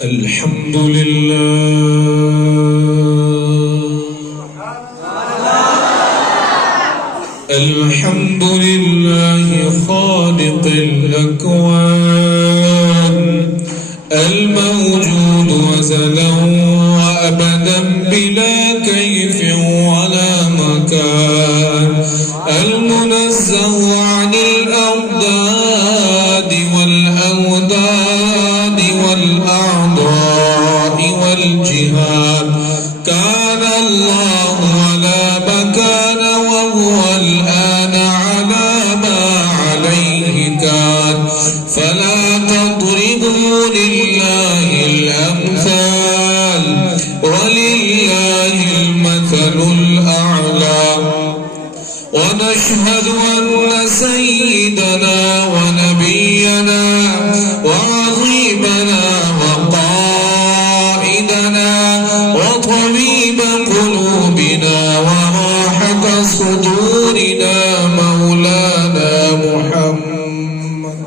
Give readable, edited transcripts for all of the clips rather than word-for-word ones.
الحمد لله الحمد لله خالق الأكوان الموجود أزلا وأبدا بلا كيف ولا مكان المنزه عن الأضداد والأوداد والأعضاء والجهات كان الله على مكان وهو الآن على ما عليه كان فلا تضربوا لله الأمثال ولله المثل الأعلى ونشهد أن سيدنا ونبينا وعظيمنا وقائدنا وطبيب قلوبنا وراحة صدورنا مولانا محمد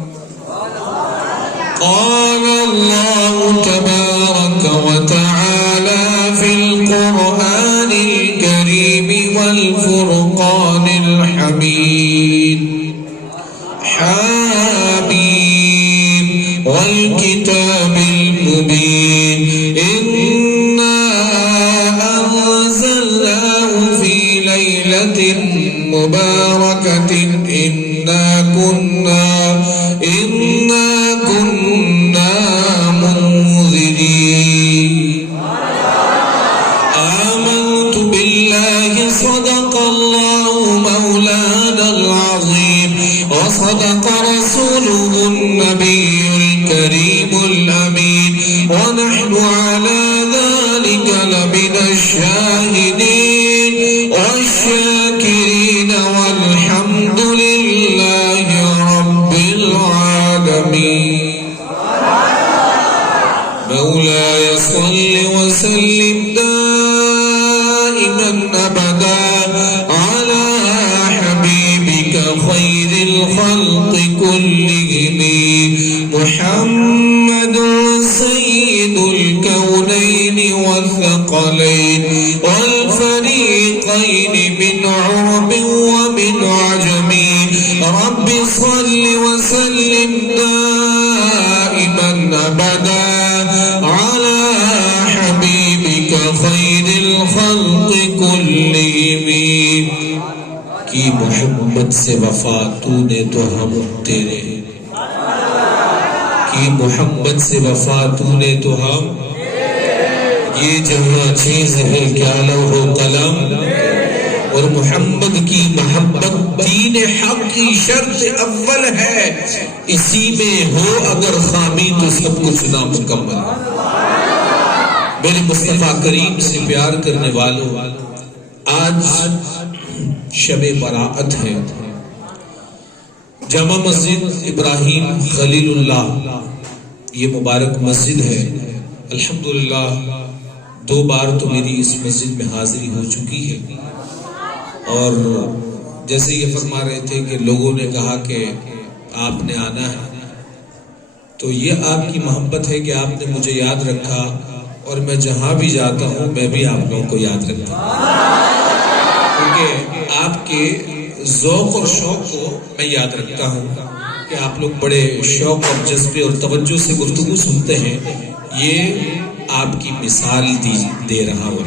قال الله تبارك وتعالى في القرآن الكريم والفرقان الحميد حميم والكتاب المبين إنا أنزلناه في ليلة مباركة إنا كنا منذرين آمنت بالله صدق الله مولانا العظيم وصدق رسوله النبي الكريم الأمين ونحن على ذلك لمن الشاهدين والشاكرين والحمد لله رب العالمين مولاي صل وسلم دائما أبدا على حبيبك خير الخلق كلهم محمد سيد الكونين والثقلين والفريقين من عرب ومن عجم رب صل وسلم دائما أبدا على حبيبك خير الخلق كلهم کی محمد سے وفا تو نے تو ہم تیرے کی محمد سے وفا تو نے تو ہم یہ جہاں چیز ہے کیا لوح و قلم اور محمد کی محبت دین حق کی شرط اول ہے اسی میں ہو اگر خامی تو سب کچھ نامکمل میرے مصطفیٰ کریم سے پیار کرنے والوں آج شب براءت ہے جامع مسجد ابراہیم خلیل اللہ یہ مبارک مسجد ہے الحمدللہ 2 بار تو میری اس مسجد میں حاضری ہو چکی ہے اور جیسے یہ فرما رہے تھے کہ لوگوں نے کہا کہ آپ نے آنا ہے تو یہ آپ کی محبت ہے کہ آپ نے مجھے یاد رکھا اور میں جہاں بھی جاتا ہوں میں بھی آپ لوگوں کو یاد رکھتا ہوں کیونکہ آپ کے ذوق اور شوق کو میں یاد رکھتا ہوں کہ آپ لوگ بڑے شوق اور جذبے اور توجہ سے گفتگو سنتے ہیں یہ آپ کی مثال دے رہا ہوں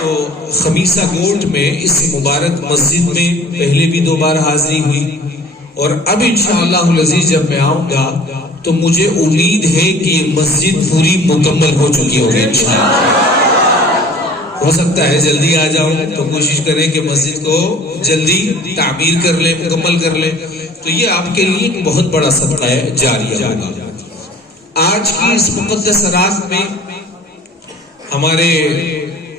تو خمیسہ گوٹ میں اس مبارک مسجد میں پہلے بھی 2 بار حاضری ہوئی اور اب انشاءاللہ العزیز جب میں آؤں گا تو مجھے امید ہے کہ یہ مسجد پوری مکمل ہو چکی ہوگی انشاءاللہ ہو سکتا ہے جلدی آ جاؤں تو کوشش کریں کہ مسجد کو جلدی تعمیر کر لیں مکمل کر لیں تو یہ آپ کے لیے ایک بہت بڑا صدقہ ہے جاریہ ہوگا آج کی اس مقدس رات میں ہمارے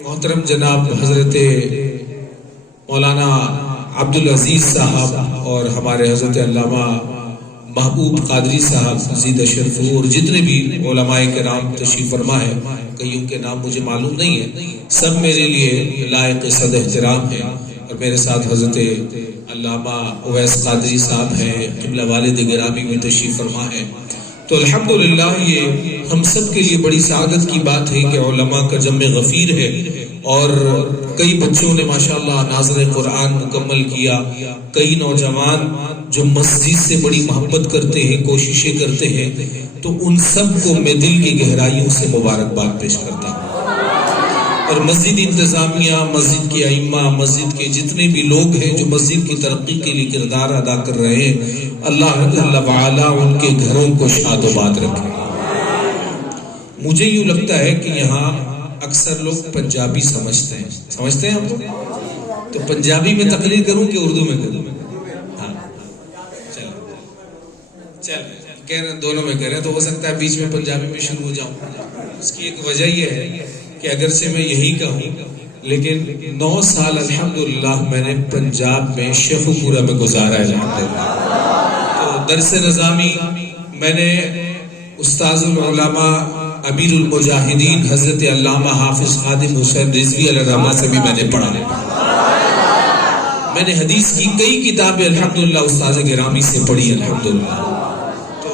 محترم جناب حضرت مولانا عبدالعزیز صاحب اور ہمارے حضرت علامہ محبوب قادری صاحب زید اشرف اور جتنے بھی علماء کرام تشریف فرما ہے کئیوں کے نام مجھے معلوم نہیں ہے سب میرے لیے لائق صد احترام ہے اور میرے ساتھ حضرت علامہ اویس قادری صاحب ہیں قبلہ والد گرامی بھی تشریف فرما ہے تو الحمدللہ یہ ہم سب کے لیے بڑی سعادت کی بات ہے کہ علماء کا جمع غفیر ہے، اور کئی بچوں نے ماشاءاللہ ناظر قرآن مکمل کیا، کئی نوجوان جو مسجد سے بڑی محبت کرتے ہیں، کوششیں کرتے ہیں، تو ان سب کو میں دل کی گہرائیوں سے مبارکباد پیش کرتا ہوں۔ اور مسجد انتظامیہ، مسجد کے ائمہ، مسجد کے جتنے بھی لوگ ہیں جو مسجد کی ترقی کے لیے کردار ادا کر رہے ہیں، اللہ جل وعلا ان کے گھروں کو شاد و باد رکھے۔ مجھے یوں لگتا ہے کہ یہاں اکثر لوگ پنجابی سمجھتے ہیں ہم لوگ، تو پنجابی میں تقریر کروں کہ اردو میں کروں؟ ہاں چل کہہ رہے ہیں، دونوں میں کہہ رہے ہیں، تو ہو سکتا ہے بیچ میں پنجابی میں شروع ہو جاؤں۔ اس کی ایک وجہ یہ ہے کہ اگرچہ میں یہی کہوں، لیکن 9 سال الحمدللہ میں نے پنجاب میں شیخ پورہ میں گزارا ہے الحمدللہ۔ تو درس نظامی میں نے استاذ العلماء امیر المجاہدین حضرت علامہ حافظ خادم حسین رضوی علیہ الرحمہ سے بھی میں نے پڑھا۔ میں نے حدیث کی کئی کتابیں الحمدللہ استاذ گرامی سے پڑھی الحمدللہ، تو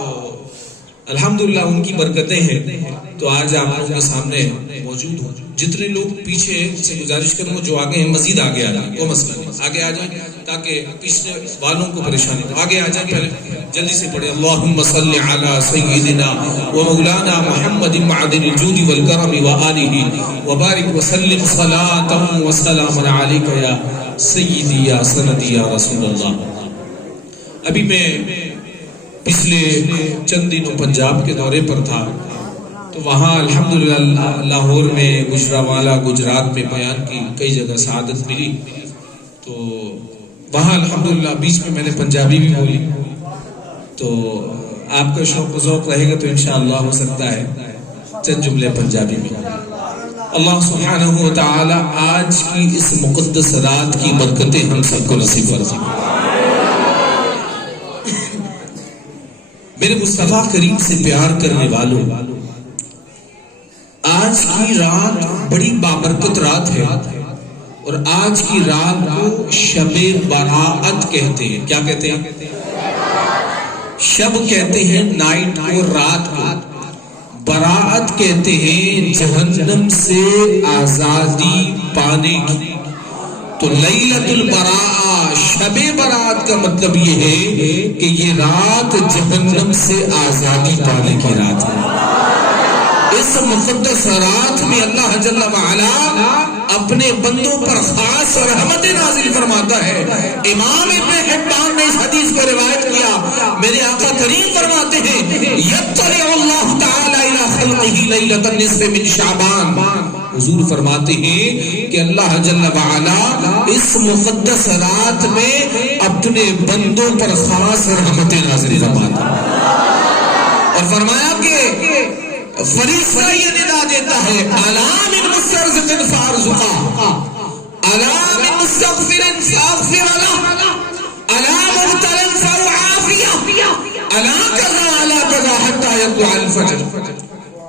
الحمدللہ ان کی برکتیں ہیں۔ تو آج آپ لوگوں کے سامنے موجود ہوں۔ جتنے لوگ پیچھے سے گزارش کروں گا جو آگے ہیں مزید آگے آ جائیں، کوئی مسئلہ نہیں، آگے آ جائیں تاکہ پیچھے والوں کو پریشانی ہو۔ آگے آ جائیں، پہلے جلدی سے پڑھیں۔ اللہم صلی علی سیدنا و مولانا محمد معدن الجود والکرم وآلہ وبارک وسلم صلاۃ وسلام علیک یا سیدی یا سندی یا رسول اللہ۔ ابھی میں پچھلے چند دنوں پنجاب کے دورے پر تھا، تو وہاں الحمدللہ لاہور میں، گجرانوالہ گجرات میں بیان کی کئی جگہ سعادت ملی، تو وہاں الحمدللہ بیچ میں نے پنجابی بھی بولی، تو آپ کا شوق و ذوق رہے گا تو انشاءاللہ ہو سکتا ہے چند جملے پنجابی میں۔ اللہ سبحانہ و تعالی آج کی اس مقدس رات کی برکتیں ہم سب کو نصیب فرمائے۔ میرے مصطفیٰ کریم سے پیار کرنے والوں، آج کی رات بڑی بابرکت رات ہے، اور آج کی رات کو شب براءت کہتے ہیں۔ کیا کہتے ہیں؟ شب کہتے ہیں نائٹ کو، رات کو۔ براءت کہتے ہیں جہنم سے آزادی پانے کی۔ تو لیلۃ البراء، شب براءت کا مطلب یہ ہے کہ یہ رات جہنم سے آزادی پانے کی رات ہے۔ اس مقدس رات میں اللہ جل وعلا اپنے بندوں پر خاص رحمت نازل فرماتا ہے۔ امام ابن حبان نے اس حدیث کو روایت کیا، میرے آقا کریم فرماتے ہیں یطلع اللہ تعالی الی خلقہ لیلۃ النصف من شعبان۔ حضور فرماتے ہیں کہ اللہ جل وعلا اس مقدس رات میں اپنے بندوں پر خاص رحمت نازل فرماتا ہے، اور فرمایا کہ فرشتہ یہ ندا دیتا ہے الا من مسترزق فارزقا، الا من مستغفر فاغفر له، الا مبتلا فاعافیہ، الا کذا الا کذا حتی یطلع الفجر۔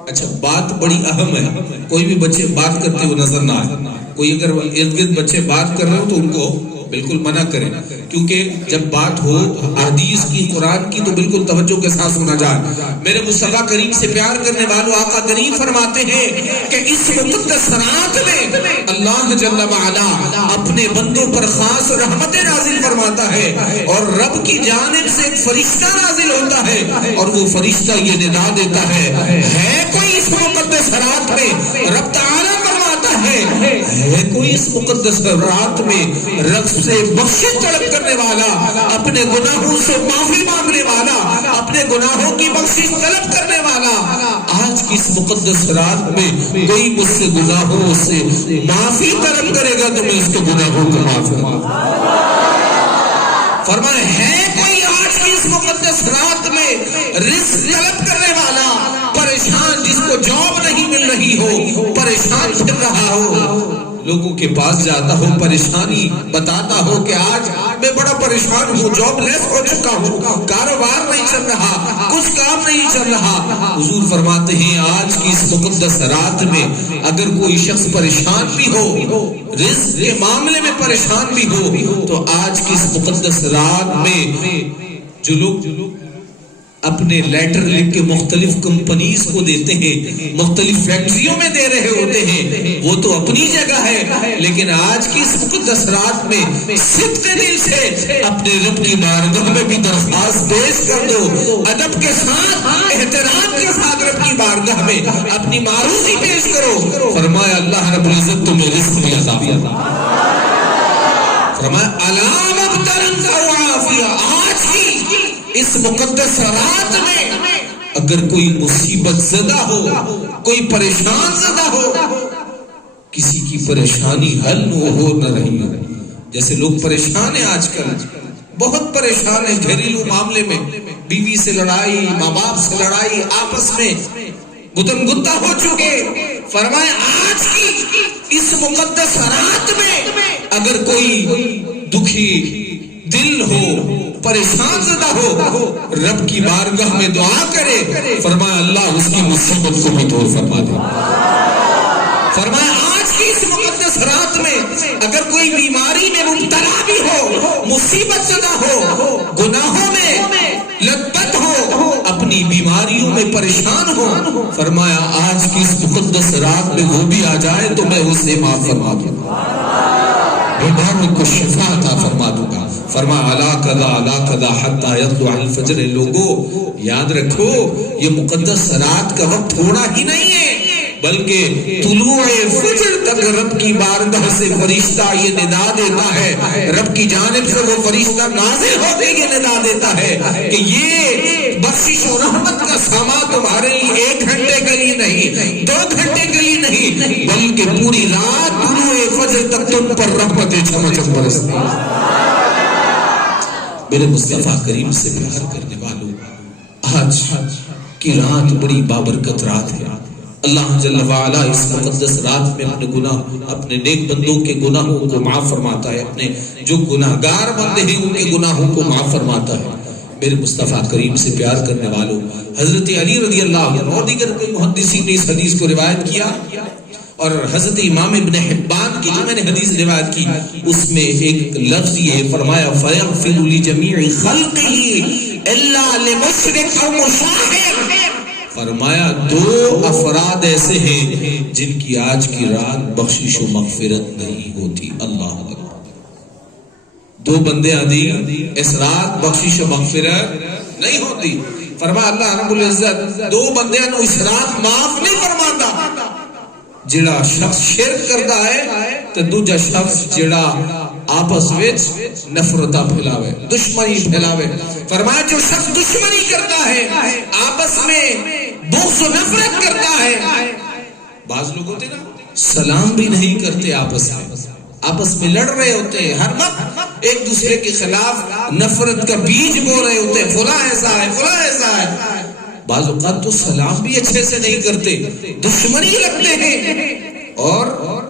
اچھا، بات بڑی اہم ہے، کوئی بھی بچے بات کرتے ہوئے نظر نہ آئے۔ کوئی اگر ارد گرد بچے بات کر رہے ہو تو ان کو بالکل منع کریں، کیونکہ جب بات ہو حدیث کی، قرآن کی، تو بالکل توجہ کے ساتھ سنا جائے۔ میرے مصطفیٰ کریم سے پیار کرنے والوں، آقا کریم فرماتے ہیں کہ اس مقدس رات میں اللہ جل وعلا اپنے بندوں پر خاص رحمت نازل فرماتا ہے، اور رب کی جانب سے ایک فرشتہ نازل ہوتا ہے، اور وہ فرشتہ یہ ندا دیتا ہے کوئی اس مقدس رات میں، رب تعالیٰ فرماتا ہے کوئی اس مقدس رات میں رب سے بخشش طلب کرنے والا، اپنے گناہوں سے معافی مانگنے والا، اپنے گناہوں کی بخشش طلب کرنے والا، آج کی اس مقدس رات میں کوئی مجھ سے گناہوں سے معافی طلب کرے گا تو میں اس کے گناہوں کو معاف کروں گا۔ فرمائے ہے کوئی آج کی اس مقدس رات میں رزق طلب کرنے والا، پریشان، جس کو جاب نہیں مل رہی ہو، پریشان پھر رہا ہو، لوگوں کے پاس جاتا ہو، پریشانی بتاتا ہو کہ آج میں بڑا پریشان ہوں، جاب لیس ہو چکا ہوں، کاروبار نہیں چل رہا، کچھ کام نہیں چل رہا۔ حضور فرماتے ہیں آج کی اس مقدس رات میں اگر کوئی شخص پریشان بھی ہو، رزق کے معاملے میں پریشان بھی ہو، تو آج کی اس مقدس رات میں جو لوگ اپنے لیٹر لکھ کے مختلف کمپنیز کو دیتے ہیں، مختلف فیکٹریوں میں دے رہے ہوتے ہیں، وہ تو اپنی جگہ ہے، لیکن آج کی اس مقدس رات میں صدق دل سے اپنے رب کی بارگاہ میں بھی درخواست پیش کر دو، ادب کے ساتھ احترام کے ساتھ رب کی بارگاہ میں اپنی معروضی پیش کرو۔ فرمایا اللہ رب العزت تمہیں رزق میں عطا فرمایا علام ابترن کا وعافیہ۔ آج کی اس مقدس رات میں اگر کوئی مصیبت زدہ ہو، کوئی پریشان زدہ ہو، کسی کی پریشانی حل ہو نہ رہی ہو، جیسے لوگ پریشان ہیں آج کل، بہت پریشان ہیں گھریلو معاملے میں، بیوی سے لڑائی، ماں باپ سے لڑائی، آپس میں گتم گتا ہو چکے۔ فرمائے آج کی اس مقدس رات میں اگر کوئی دکھی دل ہو، پریشان زدہ ہو، رب کی بارگاہ میں دعا کرے، فرمایا اللہ اس کی مصیبت کو بھی دور فرما دے۔ فرمایا آج کی اس مقدس رات میں اگر کوئی بیماری میں مبتلا بھی ہو، مصیبت زدہ ہو، گناہوں میں لت پت ہو، اپنی بیماریوں میں پریشان ہو، فرمایا آج کی اس مقدس رات میں وہ بھی آ جائے تو میں اسے معاف فرما دوں گا، بیماروں کو شفا عطا فرما دوں گا۔ فرما علا قضا حتی یطلع الفجر۔ لوگوں یاد رکھو یہ مقدس رات کا وقت تھوڑا ہی نہیں ہے، بلکہ طلوع فجر تک رب کی بارگاہ سے فرشتہ یہ ندا دیتا ہے، رب کی جانب سے وہ فرشتہ نازل ہو کے یہ ندا دیتا ہے کہ یہ بخشش و رحمت کا سامان تمہارے لیے 1 گھنٹے کے لیے نہیں، 2 گھنٹے کے لیے نہیں، بلکہ پوری رات طلوع فجر تک تم پر رحمتیں چم چم برستی۔ میرے مصطفیٰ کریم سے پیار کرنے والوں، آج کی رات بڑی بابرکت رات ہے۔ اللہ جل وعلا اس مقدس رات میں اپنے گناہ، اپنے نیک بندوں کے گناہوں کو معاف فرماتا ہے، اپنے جو گناہگار بندے ہیں ان کے گناہوں کو معاف فرماتا ہے۔ میرے مصطفیٰ کریم سے پیار کرنے والوں، حضرت علی رضی اللہ عنہ اور دیگر محدثین نے اس حدیث کو روایت کیا، اور حضرت امام ابن حبان کی جو میں نے حدیث روایت کی اس میں ایک لفظ یہ فرمایا فَيَغْفِرُ لِجَمِيعِ خَلْقِهِ إِلَّا لِمُشْرِكٍ أَوْ مُشَاهِرٍ۔ فرمایا 2 افراد ایسے ہیں جن کی آج کی رات بخشش و مغفرت نہیں ہوتی۔ اللہ اکبر، 2 بندے آدھی اس رات بخشش و مغفرت نہیں ہوتی۔ فرمایا اللہ رب العزت 2 بندیاں نو اس رات معاف نہیں فرماتا، جڑا شخص شرک کرتا ہے تے دوجا شخص جڑا آپس وچ نفرتاں پھیلاوے، دشمنی پھیلاوے۔ فرمایا جو شخص دشمنی کرتا ہے، آپس میں بغض و نفرت کرتا ہے، بعض لوگ ہوتے نا سلام بھی نہیں کرتے، آپس میں لڑ رہے ہوتے ہیں، ہر وقت ایک دوسرے کے خلاف نفرت کا بیج بو رہے ہوتے ہیں، فلاں ایسا ہے، فلاں ایسا ہے۔ بعض اوقات تو سلام بھی اچھے سے نہیں کرتے، دشمنی رکھتے ہیں، اور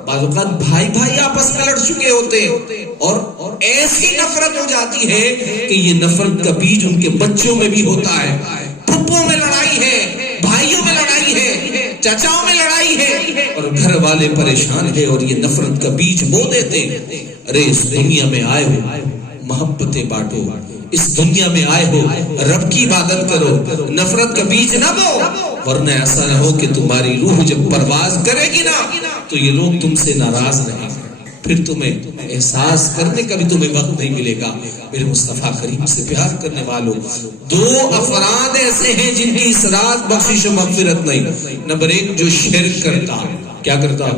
بعض اوقات بھائی آپس میں لڑ چکے ہوتے ہیں، اور ایسی نفرت ہو جاتی ہے کہ یہ نفرت کا بیج ان کے بچوں میں بھی ہوتا ہے، پھپھوں میں لڑائی ہے، بھائیوں میں لڑائی ہے، چچاؤں میں لڑائی ہے، اور گھر والے پریشان ہیں اور یہ نفرت کا بیج بو دیتے۔ ارے اس دنیا میں آئے ہو محبتیں بانٹو، اس دنیا میں آئے ہو رب کی عبادت کرو، نفرت کا بیج نہ بو، ورنہ ایسا نہ ہو کہ تمہاری روح جب پرواز کرے گی نا تو یہ لوگ تم سے ناراض رہیں، پھر تمہیں احساس کرنے کا بھی تمہیں وقت نہیں ملے گا۔ میرے مصطفیٰ کریم سے پیار کرنے والوں، 2 افراد ایسے ہیں جن کی اس رات بخشش و مغفرت نہیں۔ نمبر 1 جو شرک کرتا، کیا کرتا؟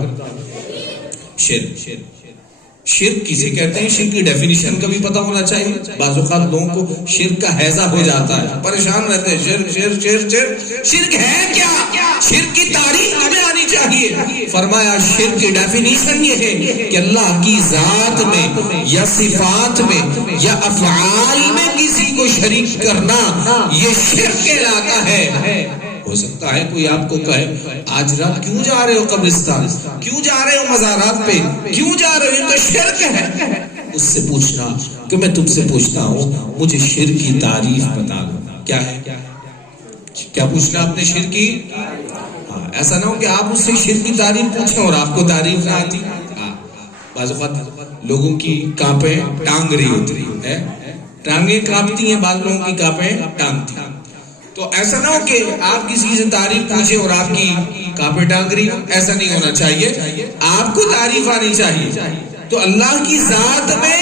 شرک کسے کہتے ہیں؟ شرک کی ڈیفینیشن کا بھی پتہ ہونا چاہیے۔ بعض اوقات لوگوں کو شرک کا ہیضہ ہو جاتا ہے، پریشان رہتے ہیں، شرک ہے کیا؟ شرک کی تعریف ہمیں آنی چاہیے۔ فرمایا شرک کی ڈیفینیشن یہ ہے کہ اللہ کی ذات میں یا صفات میں یا افعال میں کسی کو شریک کرنا، یہ شرک کہلاتا ہے۔ ہو سکتا ہے کوئی آپ کو کہے آج رات کیوں جا رہے ہو قبرستان، کیوں جا رہے ہو مزارات پہ، کیوں جا رہے ہو، یہ تو شرک ہے۔ اس سے پوچھنا کہ میں تم سے پوچھتا ہوں مجھے شرک کی تعریف بتا دو، کیا ہے؟ کیا پوچھنا آپ نے شرک کی؟ ایسا نہ ہو کہ آپ اس سے شرک کی تعریف پوچھیں اور آپ کو تعریف نہ آتی۔ بعض اوقات لوگوں کی کانپیں ٹانگ رہی ہوتی ہے، ٹانگیں کانپتی ہیں، بعض لوگوں کی کانپیں ٹانگتی ہیں۔ تو ایسا نہ ہو کہ آپ کسی سے تعریف پوچھے اور آپ کی کانپیں ٹانگ رہی، ایسا نہیں ہونا چاہیے، آپ کو تعریف آنی چاہیے۔ تو اللہ کی ذات میں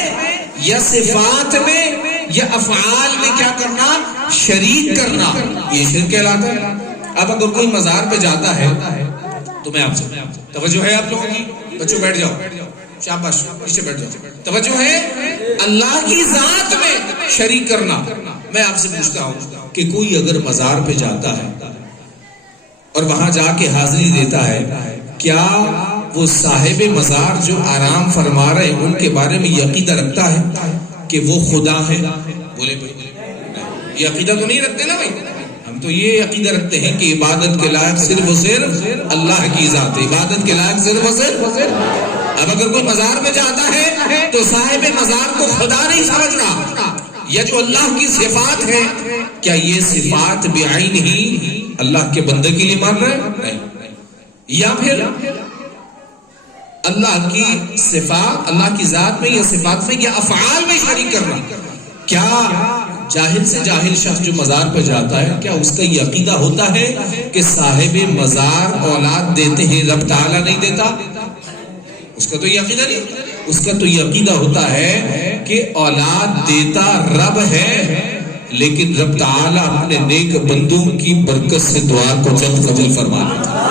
یا صفات میں یا افعال میں کیا کرنا؟ شریک کرنا، یہ شرک کہلاتا ہے۔ اب اگر کوئی مزار پہ جاتا ہے تو میں آپ سے توجہ ہے آپ لوگوں کی؟ بچوں بیٹھ جاؤ، شاباش پیچھے بیٹھ جاؤ، توجہ ہے۔ اللہ کی ذات میں شریک کرنا۔ میں آپ سے پوچھتا ہوں کہ کوئی اگر مزار پہ جاتا ہے اور وہاں جا کے حاضری دیتا ہے، کیا وہ صاحب مزار جو آرام فرما رہے ہیں ان کے بارے میں یہ عقیدہ رکھتا ہے کہ وہ خدا ہے؟ بولے بھائی، یہ عقیدہ تو نہیں رکھتے نا بھائی؟ ہم تو یہ عقیدہ رکھتے ہیں کہ عبادت کے لائق صرف و صرف اللہ کی ذات ہے، عبادت کے لائق صرف و صرف۔ اب اگر کوئی مزار میں جاتا ہے تو صاحب مزار کو خدا نہیں سمجھنا، یا جو اللہ کی صفات ہے، کیا یہ صفات بعین ہی اللہ کے بندے کے لیے مان رہے ہیں؟ یا پھر اللہ کی صفات، اللہ کی ذات میں یا صفات میں یا افعال میں شریک کرنا۔ کیا جاہل سے جاہل شخص جو مزار پہ جاتا ہے، کیا اس کا یہ عقیدہ ہوتا ہے کہ صاحب مزار اولاد دیتے ہیں، رب تعالیٰ نہیں دیتا؟ اس کا تو یہ عقیدہ نہیں، اس کا تو یہ عقیدہ ہوتا ہے کہ اولاد دیتا رب ہے، لیکن رب تعالیٰ اپنے نیک بندوں کی برکت سے دعا کو جلد قبول فرما لیتا۔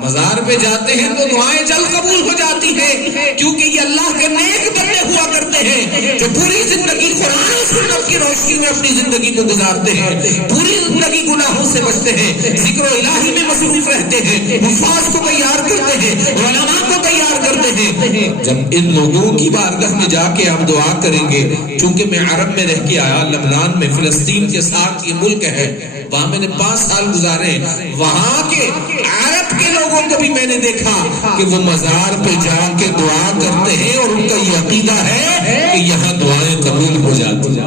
مزار پہ جاتے ہیں تو دعائیں جلد قبول ہو جاتی ہیں، کیونکہ یہ اللہ کے نیک بندے ہوا کرتے ہیں جو پوری زندگی قرآن و سنت کی روشنی میں اپنی زندگی کو گزارتے ہیں، پوری زندگی گناہوں سے بچتے ہیں، ذکر و الہی میں مصروف رہتے ہیں، حفاظ کو تیار کرتے ہیں، علماء کو تیار کرتے ہیں۔ جب ان لوگوں کی بارگاہ میں جا کے ہم دعا کریں گے، چونکہ میں عرب میں رہ کے آیا، لبنان میں، فلسطین کے ساتھ یہ ملک ہے، وہاں میں نے 5 سال گزارے، وہاں کے عرب کے لوگوں کو بھی میں نے دیکھا کہ وہ مزار پہ جا کے دعا کرتے ہیں اور ان کا یہ عقیدہ ہے کہ یہاں دعائیں قبول ہو جاتی ہیں۔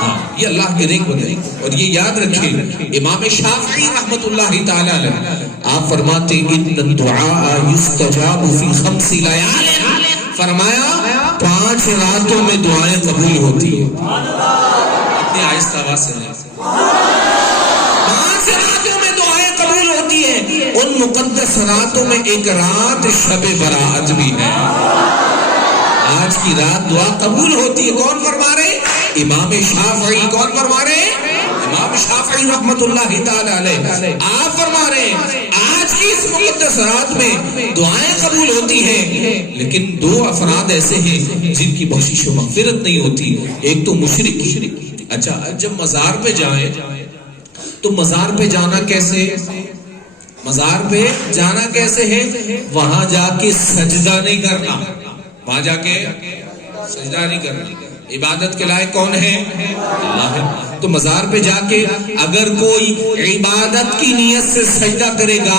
ہاں، یہ اللہ کے نیک بندے۔ اور یہ یاد رکھیں، امام شافعی رحمۃ اللہ تعالی علیہ آپ فرماتے ہیں ان الدعاء یستجاب فی 5 لیال، فرمایا 5 راتوں میں دعائیں قبول ہوتی ہیں۔ اپنے آہستہ آواز سے 5 راتوں میں دعائیں قبول ہوتی ہیں۔ ان مقدس راتوں میں ایک رات شب برات بھی ہے۔ آج کی رات دعا قبول ہوتی ہے۔ کون فرما رہے؟ امام شافعی۔ کون فرما رہے؟ امام شافعی رحمت اللہ تعالی علیہ۔ آپ فرما رہے ہیں آج کی اس مقدس رات میں دعائیں قبول ہوتی ہیں، لیکن 2 افراد ایسے ہیں جن کی بخشش و مغفرت نہیں ہوتی۔ ایک تو مشرک۔ اچھا، جب مزار پہ جائیں تو مزار پہ جانا کیسے؟ مزار پہ جانا کیسے ہے؟ وہاں جا کے سجدہ نہیں کرنا، وہاں جا کے سجدہ نہیں کرنا۔ عبادت کے لائق کون ہے؟ اللہ ہے۔ تو مزار پہ جا کے اگر کوئی عبادت کی نیت سے سجدہ کرے گا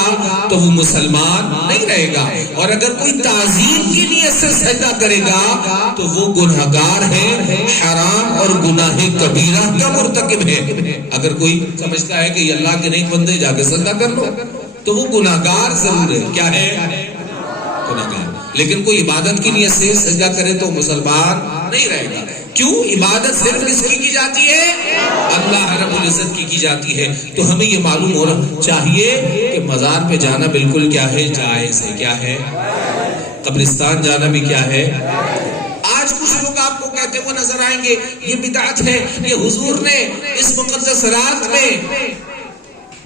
تو وہ مسلمان نہیں رہے گا، اور اگر کوئی تعظیم کی نیت سے سجدہ کرے گا تو وہ گنہگار ہے، حرام اور گناہ کبیرہ کا مرتکب ہے۔ اگر کوئی سمجھتا ہے کہ یہ اللہ کے نیک بندے جا کے سجدہ کر لو تو وہ گناہگار ضرور ہے۔ کیا ہے؟ گناہگار۔ لیکن کوئی عبادت کی نیت سے سجدہ کرے تو مسلمان نہیں رہے گا۔ کیوں؟ عبادت صرف کس کی جاتی ہے؟ اللہ رب العزت کی جاتی ہے۔ تو ہمیں یہ معلوم ہونا چاہیے کہ مزار پہ جانا بالکل کیا ہے؟ جائز ہے۔ کیا ہے؟ قبرستان جانا بھی کیا ہے؟ آج کچھ لوگ آپ کو کہتے ہوئے نظر آئیں گے یہ بدعت ہے، یہ حضور نے اس مقدس رات میں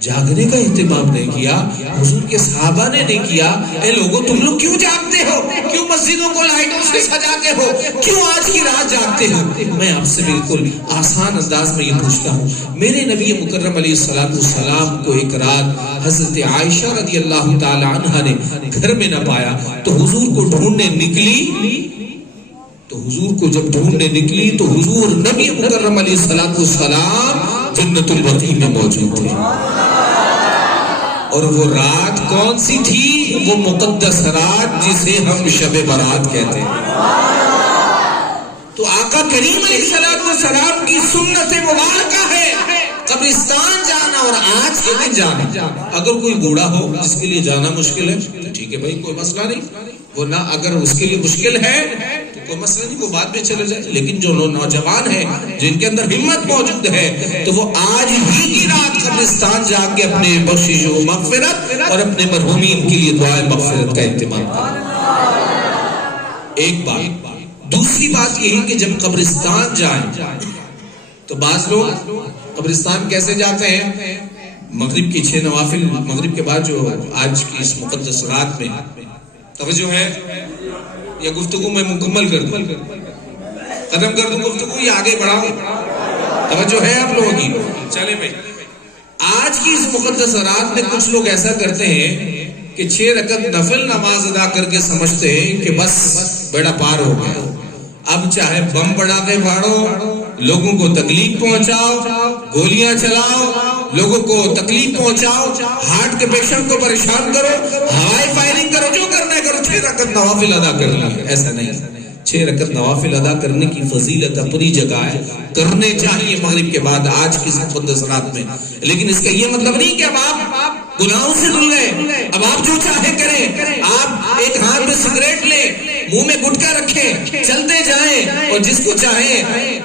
جاگنے کا اہتمام نہیں کیا، حضور کے صحابہ نے نہیں کیا۔ اے لوگوں، تم لوگ کیوں جاگتے ہو؟ کیوں مسجدوں کو لائٹوں سے سجاتے ہو؟ کیوں آج کی رات جاگتے ہو؟ میں آپ سے بالکل آسان انداز میں یہ پوچھتا ہوں، میرے نبی مکرم علیہ السلام کو ایک رات حضرت عائشہ رضی اللہ تعالی عنہا نے گھر میں نہ پایا تو حضور کو ڈھونڈنے نکلی، تو حضور کو جب ڈھونڈنے نکلی تو حضور نبی مکرم علیہ السلام جنت البقیع میں موجود تھے۔ اور وہ رات کون سی تھی؟ وہ مقدس رات جسے ہم شب برات کہتے ہیں۔ تو آقا کریم علیہ السلام کی سنت مبارکہ ہے قبرستان جانا اور آج کے دن جانا۔ اگر کوئی بوڑھا ہو جس کے لیے جانا مشکل ہے تو ٹھیک ہے بھائی، کوئی مسئلہ نہیں، ورنہ اگر اس کے لیے مشکل ہے تو کوئی مسئلہ نہیں، وہ بعد میں چلے جائے، لیکن جو نوجوان ہیں جن کے اندر ہمت موجود ہے تو وہ آج ہی کی رات قبرستان جا کے اپنے بخشش و مغفرت اور اپنے مرحومین کے لیے دعائے مغفرت کا اہتمام کریں۔ ایک بات۔ دوسری بات یہ ہے کہ جب قبرستان جائیں تو بعض لوگ قبرستان کیسے جاتے ہیں؟ مغرب کی 6 نوافل، مغرب کے بعد جو آج کی اس مقدس رات میں توجہ ہے یا گفتگو میں مکمل کر دوں، ختم کر دوں گفتگو یا آگے بڑھاؤں؟ توجہ ہے آپ لوگوں کی؟ چلے بھائی، آج کی اس مقدس رات میں کچھ لوگ ایسا کرتے ہیں کہ 6 رکعت نفل نماز ادا کر کے سمجھتے ہیں کہ بس بیڑا پار ہو گیا، اب چاہے بم بڑھا کے پھاڑو، لوگوں کو تکلیف پہنچاؤ، گولیاں چلاؤ، لوگوں کو تکلیف پہنچاؤ، ہارٹ کے پیشنٹ کو پریشان کرو، ہوائی فائرنگ کرو، جو کرنا ہے کرو، 6 رکعت نوافل ادا کر لی۔ ایسا نہیں، 6 رکعت نوافل ادا کرنے کی فضیلت اپنی جگہ ہے، کرنے چاہیے مغرب کے بعد آج کی مقدس رات میں، لیکن اس کا یہ مطلب نہیں کہ اب آپ گناہوں سے دھل گئے، اب آپ جو چاہے کریں، آپ ایک ہاتھ میں سگریٹ لیں، منہ میں گٹکا رکھیں، چلتے جائیں اور جس کو چاہیں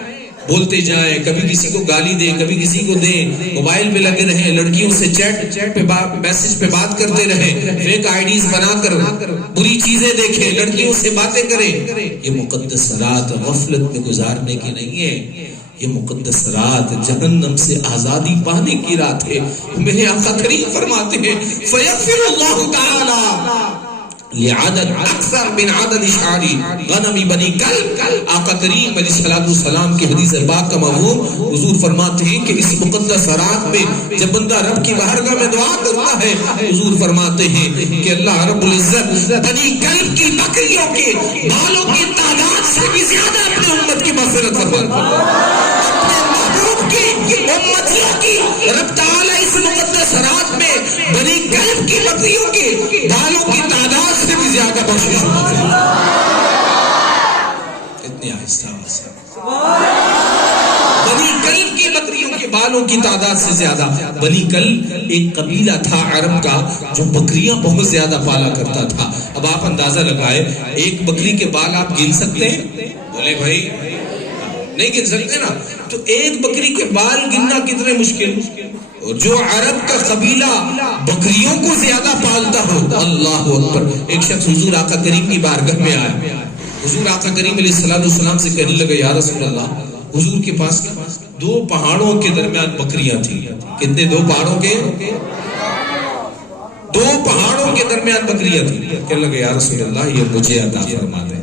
بولتے جائیں، کبھی کسی کو گالی دیں، کبھی کسی کو دیں، موبائل پہ لگے رہیں، لڑکیوں سے چیٹ پہ میسج پہ بات کرتے رہیں، فیک آئیڈیز بنا کر بری چیزیں دیکھیں، لڑکیوں سے باتیں کریں۔ یہ مقدس رات غفلت میں گزارنے کی نہیں ہے، یہ مقدس رات جہنم سے آزادی پانے کی رات ہے۔ میرے آقا کریم فرماتے ہیں فَيَغْفِرُ اللَّهُ تَعَالَى لعدد اکثر من عدد شعری غنمی بنی کل۔ آقا کریم علیہ السلام کی حدیث پاک کا مفہوم حضور فرماتے ہیں کہ اس مقدس رات میں جب بندہ رب کی بارگاہ میں دعا کرتا ہے، حضور فرماتے ہیں کہ اللہ رب العزت بنی کل کی بکریوں کے بالوں کی تعداد سے بھی زیادہ اپنے امت کی مغفرت فرماتا ہے، اپنے محبوب کی امتیوں کی رب تعالی اس مقدس رات میں بنی کل کی بکریوں کے بالوں کی تعداد سے بھی زیادہ بخشش ہوتی ہے۔ اتنی آہستہ آواز، بنی کلب کی بکریوں کے بالوں کی تعداد سے زیادہ۔ بنی کلب ایک قبیلہ تھا عرب کا جو بکریاں بہت زیادہ پالا کرتا تھا۔ اب آپ اندازہ لگائے ایک بکری کے بال آپ گن سکتے ہیں؟ بولے بھائی نہیں گن سکتے نا، تو ایک بکری کے بال گننا کتنے مشکل، اور جو عرب کا قبیلہ بکریوں کو زیادہ پالتا ہو، اللہ اکبر۔ ایک شخص حضور آقا کریم کی بارگاہ میں آیا، حضور آقا کریم علیہ السلام سے کہنے لگے یا رسول اللہ، حضور کے پاس 2 پہاڑوں کے درمیان بکریاں تھیں۔ کتنے؟ 2 پہاڑوں کے 2 پہاڑوں کے درمیان بکریاں تھیں۔ کہنے لگے یا رسول اللہ یہ مجھے عطا فرما دیں۔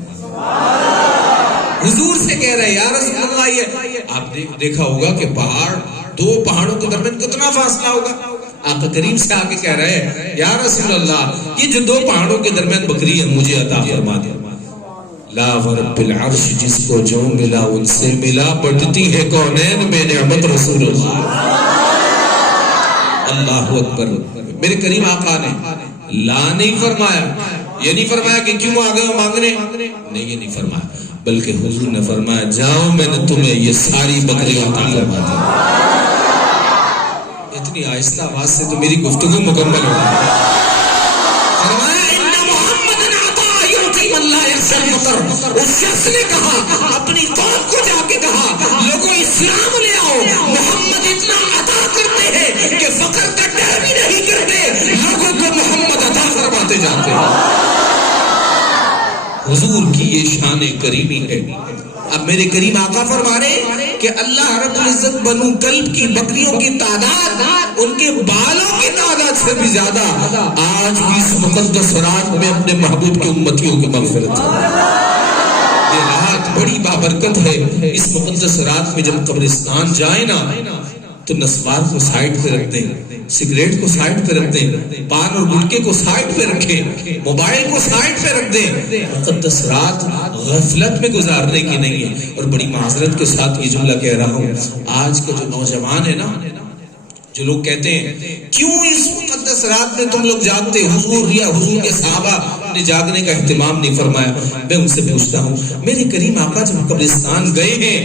حضور سے کہہ رہے یا رسول اللہ، یہ آپ دیکھا ہوگا کہ پہاڑ 2 پہاڑوں کے درمیان کتنا فاصلہ ہوگا؟ آقا کریم سے آگے کہہ رہے ہیں یا رسول اللہ یہ جو 2 پہاڑوں کے درمیان بکری ہے مجھے عطا فرما دے۔ لا ورب العرش جس کو جو ملا ان سے ملا، بڑھتی ہے کونین میں نعمت رسول اللہ۔ اللہ اکبر۔ میرے کریم آقا نے لا نہیں فرمایا، یہ نہیں فرمایا کہ کیوں آ گئے ہو مانگنے، نہیں یہ نہیں فرمایا، بلکہ حضور نے فرمایا جاؤ میں نے تمہیں یہ ساری بکریاں عطا فرما دی۔ اتنی آہستہ آواز سے تو میری گفتگو مکمل ہو گئی۔ فرمایا ان محمد عطا یعطی من لا یخشی الفقر۔ اس شخص نے کہا اپنی قوم کو جا کے کہا لوگوں اسلام لے آؤ، محمد اتنا عطا کرتے ہیں کہ فقر کا ڈر بھی نہیں کرتے، لوگوں کو محمد عطا فرماتے جاتے ہیں۔ حضور کی یہ شان کریمی ہے۔ اب میرے کریم آقا فرما رہے کہ اللہ رب العزت بنو کلب کی بکریوں کی تعداد ان کے بالوں کی تعداد سے بھی زیادہ آج کی اس مقدس رات میں اپنے محبوب کی امتیوں کی مغفرت ہے۔ یہ رات بڑی بابرکت ہے۔ اس مقدس رات میں جب قبرستان جائیں نا تو نسوار کو سائڈ پہ رکھ دیں، سگریٹ کو سائڈ پہ رکھ دیں، پان اور گٹکے کو سائڈ پہ رکھیں، موبائل کو سائڈ پہ رکھ دیں۔ مقدس رات غفلت میں گزارنے کی نہیں ہے۔ اور بڑی معذرت کے ساتھ یہ جملہ کہہ رہا ہوں، آج کا جو نوجوان ہے نا، جو لوگ کہتے ہیں کیوں اس مقدس رات میں تم لوگ جاگتے، حضور یا حضور کے صحابہ نے جاگنے کا اہتمام نہیں فرمایا۔ میں ان سے پوچھتا ہوں میرے کریم آقا جب قبرستان گئے ہیں،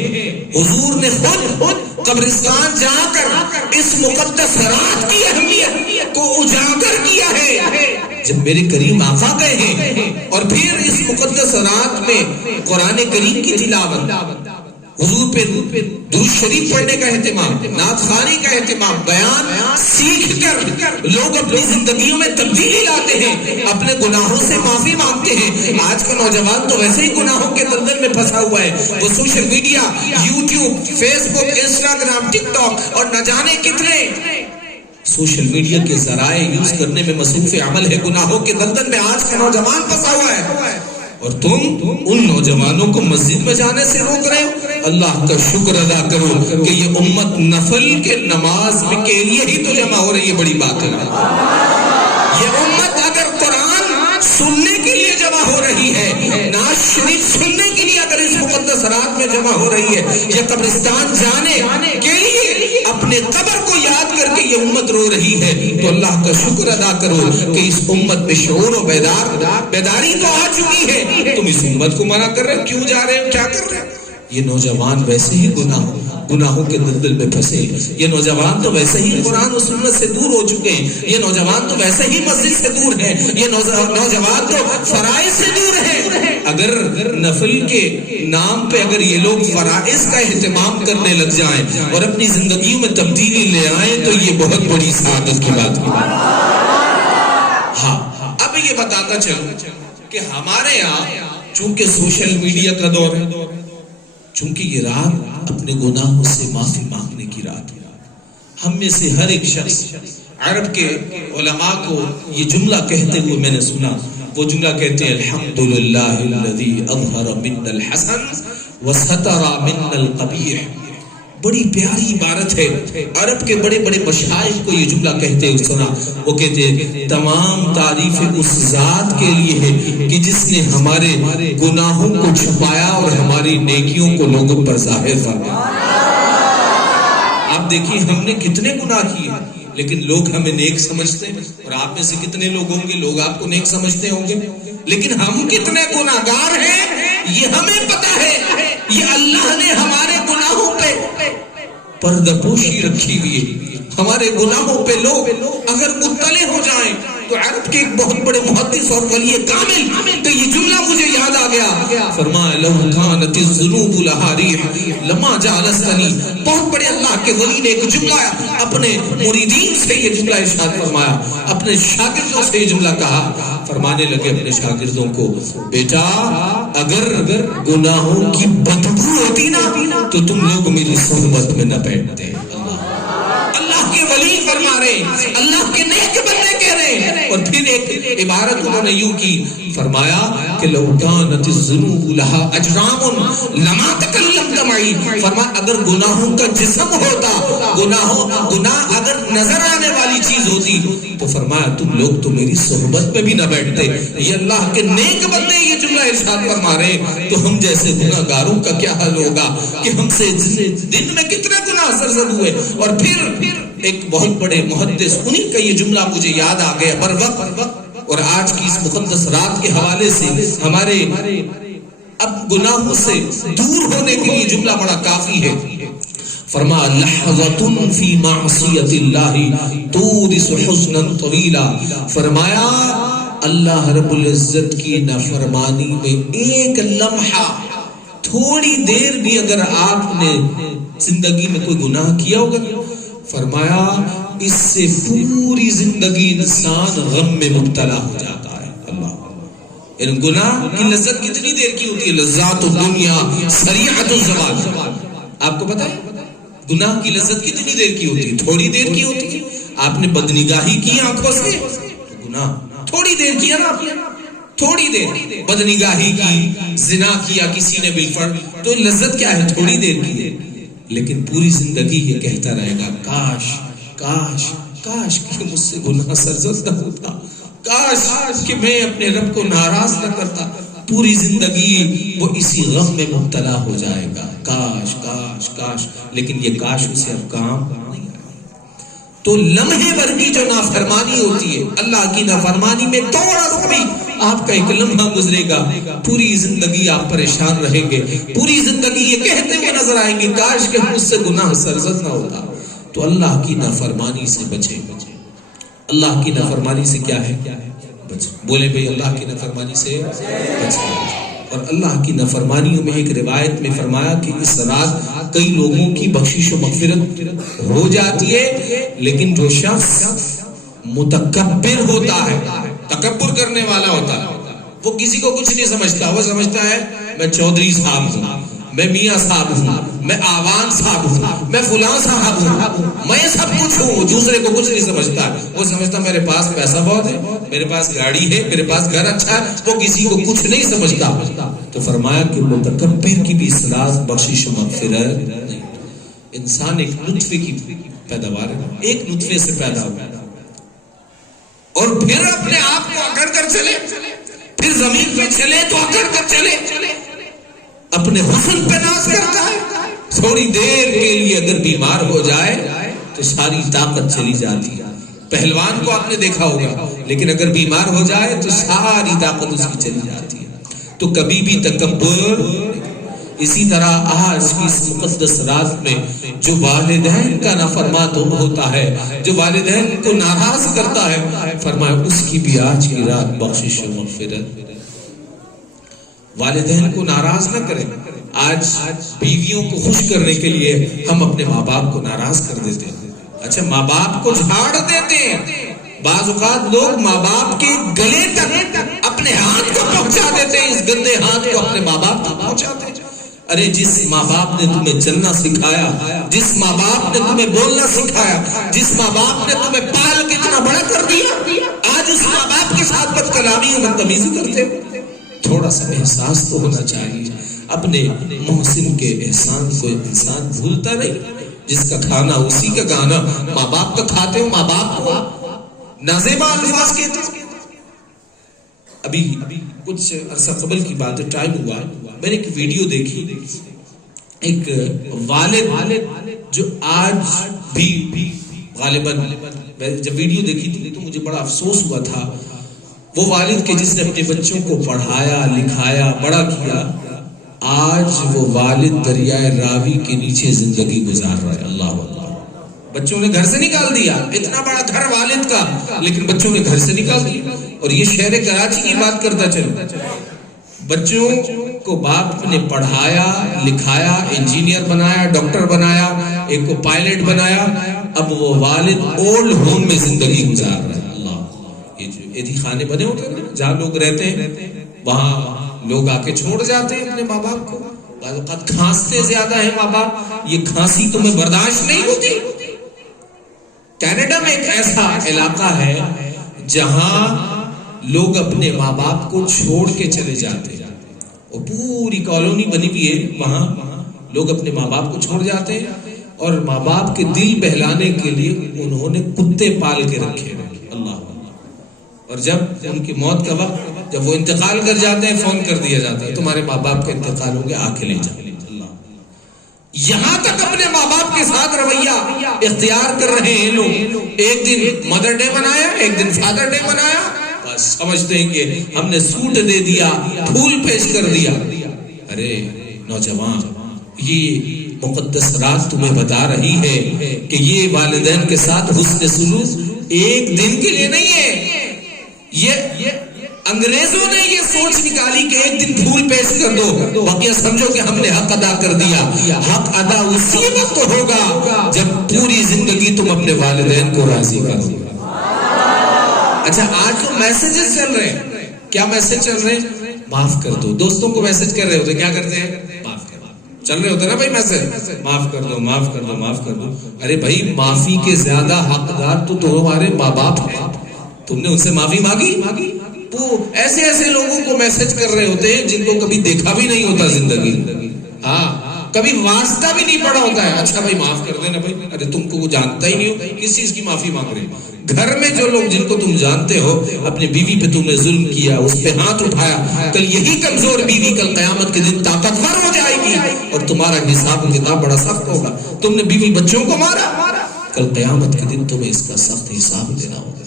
حضور نے خود قبرستان جا کر اس مقدس رات کی اہمیت کو اجاگر کیا ہے۔ جب میرے کریم آقا گئے ہیں اور پھر اس مقدس رات میں قرآن کریم کی تلاوت، حضور پہ درود شریف پڑھنے کا اہتمام، نعت خوانی کا اہتمام، بیان سیکھ کر لوگ اپنی زندگیوں میں تبدیلی لاتے ہیں، اپنے گناہوں سے معافی مانگتے ہیں۔ آج کا نوجوان تو ویسے ہی گناہوں کے دلدل میں پھنسا ہوا ہے، وہ سوشل میڈیا، یوٹیوب، فیس بک، انسٹاگرام، ٹک ٹاک اور نہ جانے کتنے سوشل میڈیا کے ذرائع یوز کرنے میں مصروف عمل ہے۔ گناہوں کے دلدل میں آج کا نوجوان پھنسا ہوا ہے اور تم ان نوجوانوں کو مسجد میں جانے سے روک رہے ہو۔ اللہ کا شکر ادا کرو کہ یہ امت نفل کے نماز کے لیے ہی تو جمع ہو رہی ہے، بڑی بات ہے۔ یہ امت اگر قرآن سننے کے لیے جمع ہو رہی ہے، نعت شریف سننے کے لیے اگر اس مقدس رات میں جمع ہو رہی ہے، یہ قبرستان جانے کے لیے اپنے قبر کو یاد کر کے یہ امت رو رہی ہے، تو اللہ کا شکر ادا کرو کہ اس امت میں شعور و بیداری تو آ چکی ہے۔ تم اس امت کو منع کر رہے ہو، کیوں جا رہے ہو، کیا کر رہے ہو؟ یہ نوجوان ویسے ہی گناہوں کے دلدل میں پھنسے، یہ نوجوان تو ویسے ہی قرآن و سنت سے دور ہو چکے ہیں، یہ نوجوان تو ویسے ہی مسجد سے دور ہے، یہ نوجوان تو فرائض سے دور ہے۔ اگر نفل کے نام پہ اگر یہ لوگ فرائض کا اہتمام کرنے لگ جائیں اور اپنی زندگیوں میں تبدیلی لے آئیں تو یہ بہت بڑی سعادت کی بات ہے۔ ہاں، اب یہ بتاتا چلوں کہ ہمارے یہاں چونکہ سوشل میڈیا کا دور ہے، چونکہ یہ رات اپنے گناہوں سے معافی مانگنے کی رات ہے، ہم میں سے ہر ایک شخص، عرب کے علماء کو یہ جملہ کہتے ہوئے میں نے سنا، وہ جملہ کہتے ہیں الحمدللہ الذی اظہر منا الحسن وستر منا القبیح۔ بڑی پیاری عبارت ہے، عرب کے بڑے بڑے مشائخ کو یہ جملہ کہتے ہوئے سنا، وہ کہتے ہیں تمام تعریف اس ذات کے لیے ہے کہ جس نے ہمارے گناہوں کو چھپایا اور ہماری نیکیوں کو لوگوں پر ظاہر فرمایا۔ آپ دیکھیے ہم نے کتنے گناہ کیے لیکن لوگ ہمیں نیک سمجھتے ہیں، اور آپ میں سے کتنے لوگ ہوں گے لوگ آپ کو نیک سمجھتے ہوں گے، لیکن ہم کتنے گناہگار ہیں یہ ہمیں پتا ہے۔ یہ اللہ نے ہمارے گناہوں پہ پردہ پوشی رکھی ہوئی ہے، ہمارے گناہوں پہ لوگ اگر مطلع ہو جائیں تو عرب کے ایک بہت بڑے محدث اور ولی کامل تو یہ جملہ مجھے یاد آ گیا، فرمایا لو کانت الذنوب لها ريح لما جالستنی۔ بہت بڑے اللہ کے ولی نے ایک جملہ اپنے مریدین سے یہ جملہ ارشاد فرمایا، اپنے شاگردوں سے یہ جملہ کہا، فرمانے لگے اپنے شاگردوں کو، بیٹا اگر گناہوں کی بدبو ہوتی نا تو تم لوگ میری صحبت میں نہ بیٹھتے۔ اللہ کے ولی فرما رہے، اللہ کے نیک بندے کہہ رہے، اور پھر ایک عبارت انہوں نے یوں کی، فرمایا کہ لو کانت الذنوب لها اجرام لما تکلمت معی۔ فرمایا اگر گناہوں کا جسم ہوتا، گناہ اگر نظر آنے والی چیز ہوتی تو فرمایا تم لوگ تو میری صحبت میں بھی نہ بیٹھتے۔ یہ اللہ کے نیک بندے یہ جملہ ارشاد فرما رہے، تو ہم جیسے گناہ گاروں کا کیا حال ہوگا کہ ہم سے دن میں کتنے گناہ سرزد ہوئے۔ اور پھر ایک بہت بڑے محدث، انہی کا یہ جملہ مجھے یاد آ گیا بر وقت، اور آج کی اس مقدس رات کے حوالے سے ہمارے اب گناہوں سے دور ہونے کے لیے جملہ بڑا کافی ہے۔ فرما لحظۃ فی معصیت اللہ تورث حزنا طویلا۔ فرمایا اللہ رب العزت کی نافرمانی میں ایک لمحہ، تھوڑی دیر بھی اگر آپ نے زندگی میں کوئی گناہ کیا ہوگا، فرمایا اس سے پوری زندگی انسان غم میں مبتلا ہو جاتا ہے۔ اللہ، ان گناہ کی لذت کتنی دیر کی ہوتی ہے؟ لذات الدنیا سریعۃ الزوال۔ آپ کو پتا ہے گناہ کی لذت کتنی دیر کی ہوتی ہے؟ تھوڑی دیر کی ہوتی ہے۔ آپ نے بدنگاہی کی آنکھوں سے، گناہ تھوڑی دیر کیا نا، تھوڑی دیر بدنگاہی کی، زنا کیا کسی نے بالفرض، تو لذت کیا ہے؟ تھوڑی دیر کی ہے، لیکن پوری زندگی یہ کہتا رہے گا کاش کاش کاش کہ مجھ سے گناہ سرزد نہ ہوتا، کاش کہ میں اپنے رب کو ناراض نہ کرتا۔ پوری زندگی وہ اسی غم میں مبتلا ہو جائے گا، کاش کاش کاش، لیکن یہ کاش اسے اب کام نہیں آئے۔ تو لمحے بھر کی جو نافرمانی ہوتی ہے، اللہ کی نافرمانی میں تھوڑا سا بھی آپ کا ایک لمحہ گزرے گا، پوری زندگی آپ پریشان رہیں گے، پوری زندگی یہ کہتے ہوئے نظر آئیں گے کاش کہ مجھ سے گناہ سرزد نہ ہوتا۔ تو اللہ کی نافرمانی سے بچے۔ اللہ کی نافرمانی سے کیا ہے؟ بولے بھئی اللہ کی نافرمانی سے بچنا. اور اللہ کی نافرمانیوں میں ایک روایت میں فرمایا کہ اس رات کئی لوگوں کی بخشش و مغفرت ہو جاتی ہے، لیکن جو شخص متکبر ہوتا ہے، تکبر کرنے والا ہوتا ہے، وہ کسی کو کچھ نہیں سمجھتا. وہ سمجھتا ہے میں چودھری صاحب ہوں، میں میاں صاحب ہوں، میں آوان صاحب ہوں، میں فلاں صاحب ہوں، میں سب کچھ ہوں. دوسرے کو کچھ نہیں سمجھتا. وہ سمجھتا میرے پاس پیسہ بہت ہے، میرے پاس گاڑی ہے، میرے پاس گھر اچھا ہے. وہ کسی کو کچھ نہیں سمجھتا. تو فرمایا کہ متکبر کی بھی اصلاح بخشش و مغفرت نہیں. انسان ایک نطفے کی پیداوار ہے، ایک نطفے سے پیدا ہوا اور پھر اپنے آپ کو اکڑ کر چلے، پھر زمین پہ چلے تو اکڑ کر چلے، اپنے حسن پہ ناز کرتا ہے. تھوڑی دیر کے لیے اگر بیمار ہو جائے تو ساری طاقت چلی جاتی ہے. پہلوان کو آپ نے دیکھا ہوگا، لیکن اگر بیمار ہو جائے تو ساری طاقت اس کی چلی جاتی ہے. تو کبھی بھی تکبر. اسی طرح آج کی اس مقدس رات میں جو والدین کا نافرمان ہوتا ہے، جو والدین کو ناراض کرتا ہے، فرمایا اس کی بھی آج کی رات بخشش و مغفرت. والدین کو ناراض نہ کریں. آج بیویوں کو خوش کرنے کے لیے ہم اپنے ماں باپ کو ناراض کر دیتے ہیں. اچھا، ماں باپ کو جھاڑ دیتے ہیں. بعض اوقات لوگ ماں باپ کے گلے تک اپنے ہاتھ کو پہنچا دیتے ہیں، اس گندے ہاتھ کو اپنے ماں باپ تک پہنچاتے ہیں. ارے جس ماں باپ نے تمہیں چلنا سکھایا، جس ماں باپ نے تمہیں بولنا سکھایا، جس ماں باپ نے تمہیں پال کے اتنا بڑا کر دیا، آج اس ماں باپ کے ساتھ بد کلامی و بدتمیزی کرتے. تھوڑا سا احساس تو ہونا چاہیے. اپنے محسن کے احسان کو انسان بھولتا نہیں. جس کا کھانا اسی کا گانا. ماں باپ کا کھاتے ہو، ماں باپ کو نازیبا الفاظ کہتے ہیں. ابھی کچھ عرصہ قبل کی بات ہے، ٹائم ہوا، میں نے ایک ویڈیو دیکھی. ایک والد جو آج بھی غالباً جب ویڈیو دیکھی تھی تو مجھے بڑا افسوس ہوا تھا. وہ والد کے جس نے اپنے بچوں کو پڑھایا، لکھایا، بڑا کیا، آج وہ والد دریائے راوی کے نیچے زندگی گزار رہا ہے. اللہ اکبر. بچوں نے گھر سے نکال دیا. اتنا بڑا گھر والد کا، لیکن بچوں نے گھر سے نکال دیا. اور یہ شہر کراچی کی بات کرتا چلو. بچوں کو باپ نے پڑھایا، لکھایا، انجینئر بنایا، ڈاکٹر بنایا، ایک کو پائلٹ بنایا. اب وہ والد اولڈ ہوم میں زندگی گزار رہا ہے. اللہ، یہ جو ایدھی خانے بنے ہوتے ہیں جہاں لوگ رہتے ہیں، وہاں لوگ آ کے چھوڑ جاتے ہیں اپنے ماں باپ کو. بعض اوقات کھانستے زیادہ ہیں ماں باپ، یہ کھانسی تمہیں برداشت نہیں ہوتی. کینیڈا میں ایک ایسا علاقہ ہے جہاں لوگ اپنے ماں باپ کو چھوڑ کے چلے جاتے ہیں. اور پوری کالونی بنی ہوئی ہے، وہاں لوگ اپنے ماں باپ کو چھوڑ جاتے ہیں اور ماں باپ کے دل بہلانے کے لیے انہوں نے کتے پال کے رکھے. اللہ. اور جب ان کی موت کا وقت، جب وہ انتقال کر جاتے ہیں، فون کر دیا جاتا ہے تمہارے ماں باپ کا انتقال ہو گیا، آ کے لے جاؤ. یہاں تک اپنے ماں باپ کے ساتھ رویہ اختیار کر رہے ہیں لوگ. ایک دن مدر ڈے منایا، ایک دن فادر ڈے منایا، بس سمجھتے ہیں کہ ہم نے سوٹ دے دیا، پھول پیش کر دیا. ارے نوجوان، یہ مقدس رات تمہیں بتا رہی ہے کہ یہ والدین کے ساتھ حسن سلوک ایک دن کے لیے نہیں ہے. یہ انگریزوں نے یہ سوچ نکالی کہ ایک دن پھول پیش کر دو، باقی سمجھو کہ ہم نے حق ادا کر دیا. حق ادا اسی وقت ہوگا جب پوری زندگی تم اپنے والدین کو راضی کرو. اچھا، آج تو میسجز چل رہے ہیں. کیا میسج چل رہے ہیں؟ معاف کر دو. دوستوں کو میسج کر رہے ہوتے کیا کرتے ہیں؟ معاف کر دو. چل رہے ہوتے نا بھائی میسج، معاف کر دو، معاف کر دو، معاف کر دو. ارے بھائی، معافی کے زیادہ حقدار تو تمہارے ماں باپ ہیں. تم نے ان سے معافی مانگی؟ تو ایسے ایسے لوگوں کو میسج کر رہے ہوتے ہیں جن کو کبھی دیکھا بھی نہیں ہوتا زندگی. ہاں، کبھی واسطہ بھی نہیں پڑا ہوتا ہے. اچھا بھائی معاف کر دینا بھائی. ارے تم کو وہ جانتا ہی نہیں ہو، کس چیز کی معافی مانگ رہے. گھر میں جو لوگ جن کو تم جانتے ہو، اپنی بیوی پہ تم نے ظلم کیا، اس پہ ہاتھ اٹھایا، کل یہی کمزور بیوی کل قیامت کے دن طاقتور ہو جائے گی اور تمہارا حساب کتاب بڑا سخت ہوگا. تم نے بیوی بچوں کو مارا، کل قیامت کے دن تمہیں اس کا سخت حساب دینا ہوگا.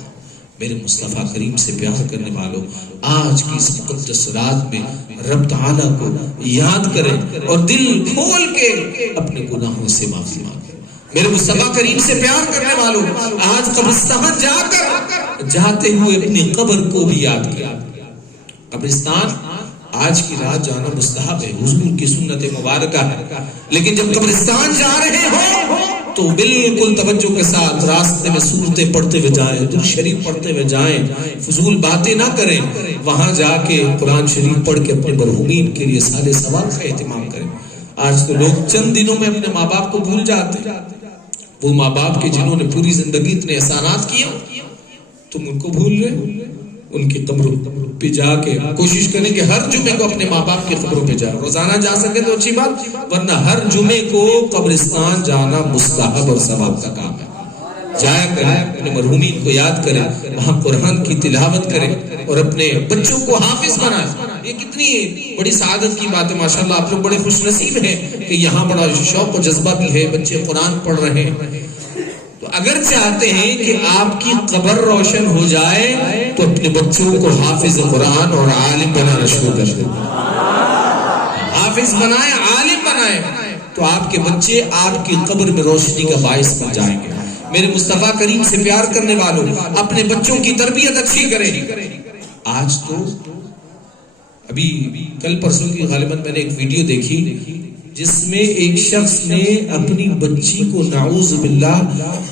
میرے مصطفیٰ کریم سے پیار کرنے والوں، آج کی اس مقدس رات میں رب تعالیٰ کو یاد کریں اور دل کھول کے اپنے گناہوں سے معافی مانگیں. میرے مصطفیٰ کریم سے پیار کرنے والوں، آج قبرستان جا کر جاتے ہوئے اپنی قبر کو بھی یاد کریں. قبرستان آج کی رات جانا مستحب ہے، حضور کی سنت مبارکہ ہے، لیکن جب قبرستان جا رہے ہو تو بالکل توجہ کے ساتھ راستے میں سورتیں پڑھتے ہوئے جائیں، درود شریف پڑھتے ہوئے جائیں، فضول باتیں نہ کریں. وہاں جا کے قرآن شریف پڑھ کے اپنے مرحومین کے لیے سال ثواب کا اہتمام کریں. آج تو لوگ چند دنوں میں اپنے ماں باپ کو بھول جاتے ہیں. وہ ماں باپ کے جنہوں نے پوری زندگی اتنے احسانات کیے، تم ان کو بھول رہے. ان کی قبروں پہ جا کے کوشش کریں کہ ہر جمعے کو اپنے ماں باپ کی قبروں پہ جائیں. روزانہ جا سکے تو اچھی بات، ورنہ ہر جمعے کو قبرستان جانا مستحب اور ثواب کا کام ہے. جایا کریں، اپنے مرحومین کو یاد کریں، وہاں قرآن کی تلاوت کریں اور اپنے بچوں کو حافظ بنائیں. یہ کتنی بڑی سعادت کی بات ہے. ماشاءاللہ آپ لوگ بڑے خوش نصیب ہیں کہ یہاں بڑا شوق و جذبہ بھی ہے، بچے قرآن پڑھ رہے ہیں. تو اگر چاہتے ہیں کہ آپ کی قبر روشن ہو جائے تو اپنے بچوں کو حافظ قرآن اور عالم بنانا شروع کر دیں. حافظ بنائیں، عالم بنائیں، تو آپ کے بچے آپ کی قبر میں روشنی کا باعث بن جائیں گے. میرے مصطفیٰ کریم سے پیار کرنے والوں، اپنے بچوں کی تربیت اچھی کریں. آج تو ابھی کل پرسوں کی غالباً میں نے ایک ویڈیو دیکھی جس میں ایک شخص نے اپنی بچی کو نعوذ باللہ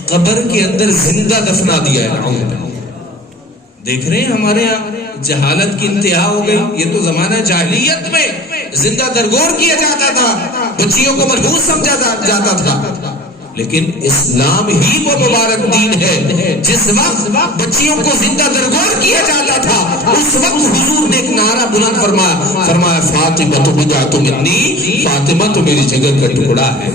قبر کے اندر زندہ دفنا دیا ہے. دیکھ رہے ہیں ہمارے یہاں جہالت کی انتہا ہو گئی. یہ تو زمانہ جاہلیت میں زندہ درگور کیا جاتا تھا، بچیوں کو ملحوظ سمجھا جاتا تھا. لیکن اسلام ہی وہ مبارک دین ہے جس وقت بچیوں کو زندہ درگور کیا جاتا تھا اس وقت حضور نے ایک نعرہ بلند فرمایا فاطمہ تو بضعۃ منی، فاطمہ تو میری جگر کا ٹکڑا ہے.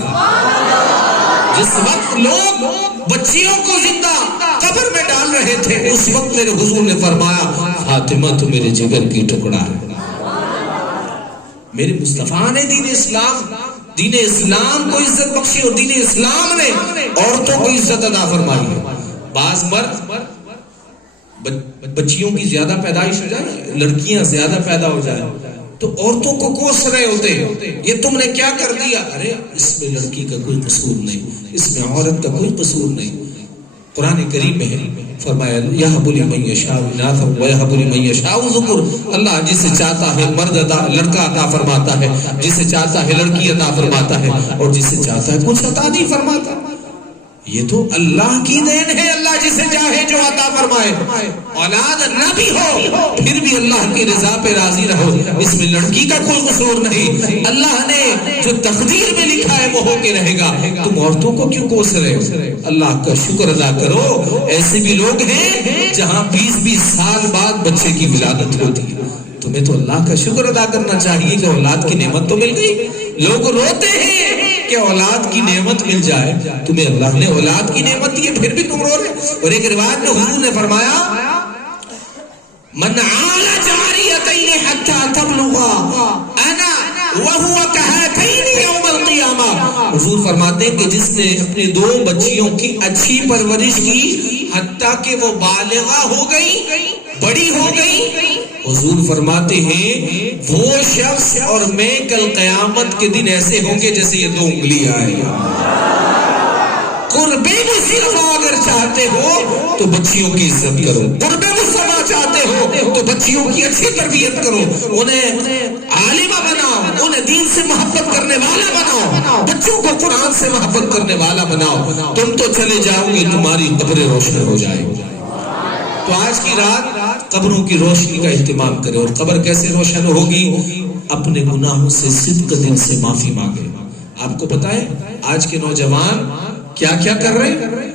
جس وقت لوگ بچیوں کو زندہ قبر میں ڈال رہے تھے اس وقت میرے حضور نے فرمایا فاطمہ تو میرے جگر کی ٹکڑا ہے. میرے مصطفیٰ نے دین اسلام کو عزت بخشی اور دین اسلام نے عورتوں کو عزت عطا فرمائی ہے. بعض مرد بچیوں کی زیادہ پیدائش ہو جائے، لڑکیاں زیادہ پیدا ہو جائے تو عورتوں کو کوس رہے ہوتے ہیں، یہ تم نے کیا کر دیا. ارے اس میں لڑکی کا کوئی قصور نہیں، اس میں عورت کا کوئی قصور نہیں. قرآن کریم میں فرمایا یہب لمن یشاء اناثا ویہب لمن یشاء ذکور. اللہ جسے چاہتا ہے مرد لڑکا عطا فرماتا ہے، جسے چاہتا ہے لڑکی عطا فرماتا ہے، اور جسے چاہتا ہے کچھ عطا نہیں فرماتا. یہ تو اللہ کی دین ہے، اللہ جسے چاہے جو عطا فرمائے. اولاد نہ بھی ہو پھر بھی اللہ کی رضا پہ راضی رہو، اس میں لڑکی کا کوئی قصور نہیں. اللہ نے جو تقدیر میں لکھا ہے وہ ہو کے رہے گا. تم عورتوں کو کیوں کوس رہے ہو؟ اللہ کا شکر ادا کرو. ایسے بھی لوگ ہیں جہاں 20-20 سال بعد بچے کی ولادت ہوتی ہے. تمہیں تو اللہ کا شکر ادا کرنا چاہیے کہ اولاد کی نعمت تو مل گئی. لوگ روتے ہیں کہ اولاد کی نعمت مل جائے، تمہیں اللہ نے اولاد کی نعمت دی ہے پھر بھی تم رو رہے. اور ایک روایت میں حضور نے فرمایا من عال جاریتین حتی تبلغا انا وہو کہاتین یوم القیامہ. حضور فرماتے ہیں کہ جس نے اپنے 2 بچیوں کی اچھی پرورش کی حتیٰ کہ وہ بالغہ ہو گئی، بڑی ہو گئی، حضور فرماتے ہیں وہ شخص اور میں کل قیامت کے دن ایسے ہوں گے جیسے یہ 2 انگلیاں ہیں. قرب مصطفیٰ اگر چاہتے ہو تو بچیوں کی عزت کرو، قرب مصطفیٰ چاہتے ہو تو بچیوں کی اچھی تربیت کرو، انہیں عالمہ بناؤ، انہیں دین سے محبت کرنے والا بناؤ، بچوں کو قرآن سے محبت کرنے والا بناؤ. تم تو چلے جاؤ گے، تمہاری قبریں روشن ہو جائے گی. تو آج کی رات قبروں کی روشنی کا اہتمام کرے. اور قبر کیسے روشن ہوگی؟ اپنے گناہوں سے صدق دل سے معافی مانگے. آپ کو پتا ہے آج کے نوجوان کیا کیا کر رہے ہیں؟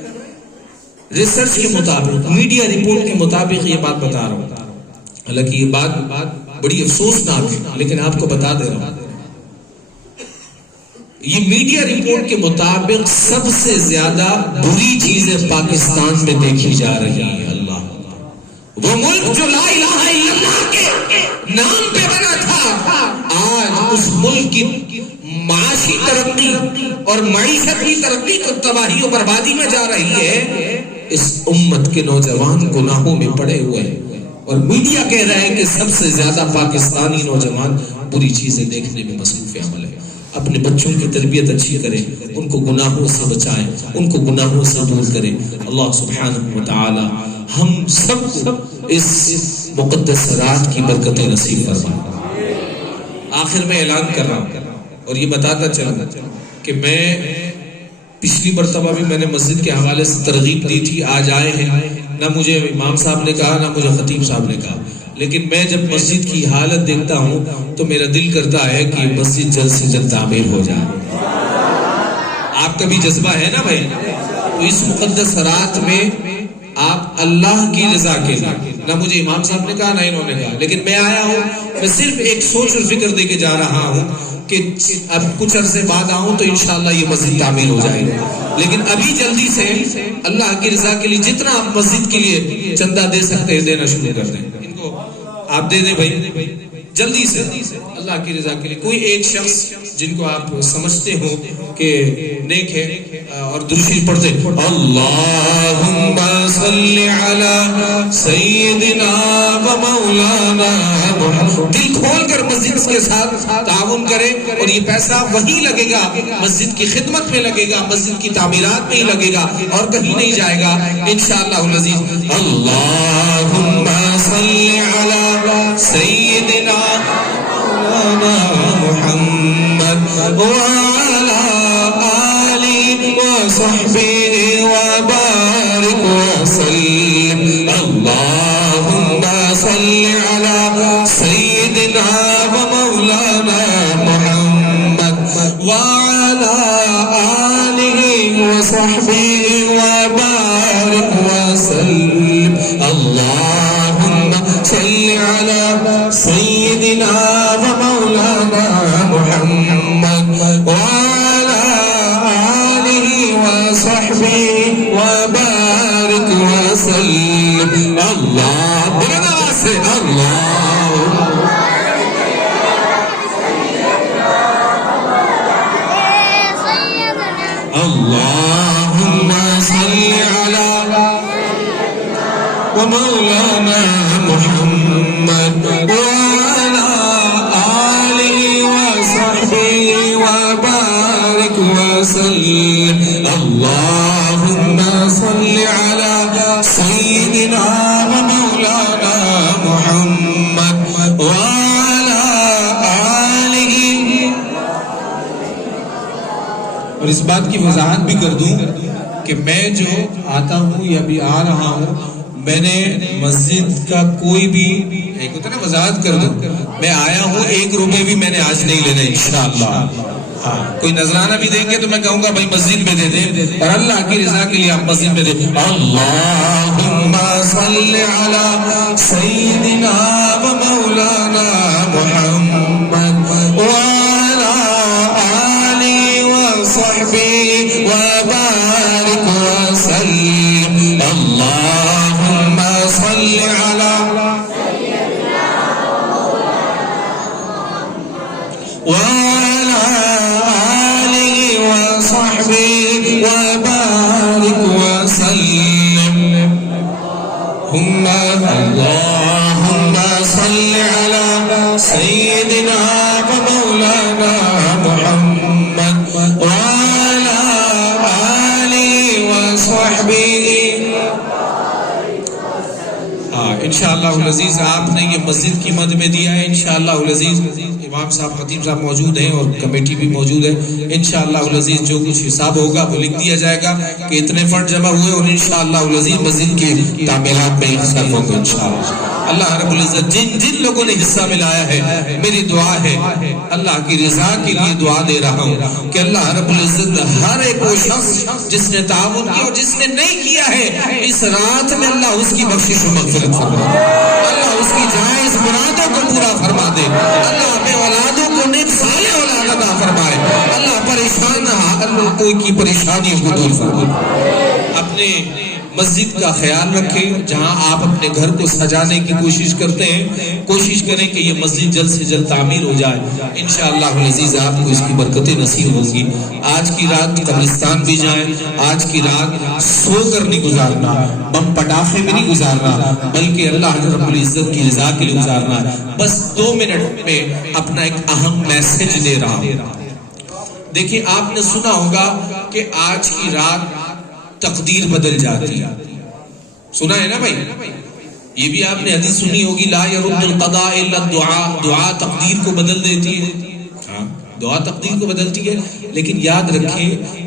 ریسرچ کے مطابق، میڈیا رپورٹ کے مطابق یہ بات بتا رہا ہوں. حالانکہ یہ بات بڑی افسوسناک ہے لیکن آپ کو بتا دے رہا ہوں. یہ میڈیا رپورٹ کے مطابق سب سے زیادہ بری چیزیں پاکستان میں دیکھی جا رہی ہیں. وہ ملک جو لا الہ الا اللہ کے نام پہ بنا تھا، آج اس ملک کی معاشی ترقی اور معیشت کی ترقی تو تباہی و بربادی میں جا رہی ہے. اس امت کے نوجوان گناہوں میں پڑے ہوئے ہیں اور میڈیا کہہ رہا ہے کہ سب سے زیادہ پاکستانی نوجوان بری چیزیں دیکھنے میں مصروف عمل ہے. اپنے بچوں کی تربیت اچھی کریں، ان کو گناہوں سے بچائیں، ان کو گناہوں سے دور کریں. اللہ سبحانہ و تعالی ہم سب کو اس مقدس رات کی برکتیں نصیب فرمائے۔ آخر میں اعلان کر رہا ہوں اور یہ بتاتا چلوں کہ میں پچھلی مرتبہ بھی میں نے مسجد کے حوالے سے ترغیب دی تھی، آج آئے ہیں، نہ مجھے امام صاحب نے کہا نہ مجھے خطیب صاحب نے کہا، لیکن میں جب مسجد کی حالت دیکھتا ہوں تو میرا دل کرتا ہے کہ مسجد جلد سے جلد تعمیر ہو جائے۔ آپ کا بھی جذبہ ہے نا بھائی؟ تو اس مقدس رات میں آپ اللہ کی رضا کے لیے، نہ مجھے امام صاحب نے کہا نہ انہوں نے کہا، لیکن میں آیا ہوں، میں صرف ایک سوچ اور فکر دے کے جا رہا ہوں کہ اب کچھ عرصے بعد آؤں تو انشاءاللہ یہ مسجد تعمیر ہو جائے گی، لیکن ابھی جلدی سے اللہ کی رضا کے لیے جتنا آپ مسجد کے لیے چندہ دے سکتے ہیں دینا شروع کر دیں۔ ان کو آپ دے دیں بھائی جلدی سے اللہ کی رضا کے لیے۔ کوئی ایک شخص جن کو آپ سمجھتے ہو کہ نیک ہے اور درود شریف پڑھتے اللہم صلی علی سیدنا و مولانا محمد، دل کھول کر مسجد کے ساتھ تعاون کرے اور یہ پیسہ وہی لگے گا، مسجد کی خدمت میں لگے گا، مسجد کی تعمیرات میں ہی لگے گا اور کہیں نہیں جائے گا انشاءاللہ العزیز۔ اللہم صلی علی سیدنا محمد وعلى آله وصحبه وبارك وسلم۔ اللهم صل على سيدنا ومولانا محمد وعلى آله وصحبه وبارك وسلم۔ اللهم صل على سيدنا ومولانا محمد وعلى آله وصحبه وبارك وسلم۔ اللہ بلند آواز سے اللہم صل علی ومولانا محمد وعلى آله وصحبه وبارك وسلم۔ اللهم صل على سيدنا ومولانا محمد وعلى آله۔ اور اس بات کی وضاحت بھی کر دوں کہ میں جو آتا ہوں یا بھی آ رہا ہوں، میں نے مسجد کا کوئی بھی ایک ہوتا ہے نا وضاحت کر دوں، میں آیا ہوں 1 روپے بھی میں نے آج نہیں لینا انشاءاللہ۔ کوئی نذرانہ بھی دیں گے تو میں کہوں گا بھائی مسجد میں دے دیں اور اللہ کی رضا کے لیے آپ مسجد میں دیں۔ اللہم صل علی سیدنا و مولانا محمد وعلی آلہ وصحبہ وبارک وسلم۔ اللہم صل علی وعلى آله وصحبه وبارك وسلم۔ اللهم صل على سيدنا ومولانا محمد وعلى آله وصحبه۔ انشاءاللہ العزیز آپ نے یہ مسجد کی مد میں دیا ہے، انشاءاللہ العزیز امام صاحب خطیب صاحب موجود ہیں اور کمیٹی بھی موجود ہے، انشاءاللہ العزیز جو کچھ حساب ہوگا وہ لکھ دیا جائے گا کہ اتنے فنڈ جمع ہوئے اور انشاءاللہ العزیز مسجد کے تعمیرات میں حصہ ہوگا انشاءاللہ۔ اللہ رب العزت جن لوگوں نے حصہ ملایا ہے، میری دعا ہے اللہ کی رضا کے لیے دعا دے رہا ہوں کہ اللہ رب العزت ہر ایک وہ شخص جس نے تعاون کیا اور جس نے نہیں کیا ہے، اس رات میں اللہ اس کی بخشش و مغفرت فرمائے، اللہ اس کی جائز مرادوں کو پورا فرما دے، اللہ اپنے اولادوں کو نیک صالح اولاد عطا فرمائے، اللہ پریشان اللہ کوئی کی پریشانیوں کو دور فرمائے۔ اپنے مسجد کا خیال رکھیں، جہاں آپ اپنے گھر کو سجانے کی کوشش کرتے ہیں، کوشش کریں کہ یہ مسجد جلد سے جلد تعمیر ہو جائے، انشاءاللہ العزیز آپ کو اس کی برکتیں نصیب ہوں گی۔ آج کی رات قبرستان بھی جائیں، آج کی رات سو کر نہیں گزارنا، بم پٹاخے میں نہیں گزارنا، بلکہ اللہ رب العزت کی رضا کے لیے گزارنا ہے۔ بس 2 منٹ میں اپنا ایک اہم میسج دے رہا ہوں۔ دیکھیں آپ نے سنا ہوگا کہ آج کی رات تقدیر بدل جاتی ہے، سنا ہے نا بھائی؟ یہ بھی آپ نے حدیث سنی ہوگی، لا يرد القضاء الا الدعاء، دعا تقدیر کو بدل دیتی ہے. ہاں دعا تقدیر کو بدلتی ہے، لیکن یاد رکھیں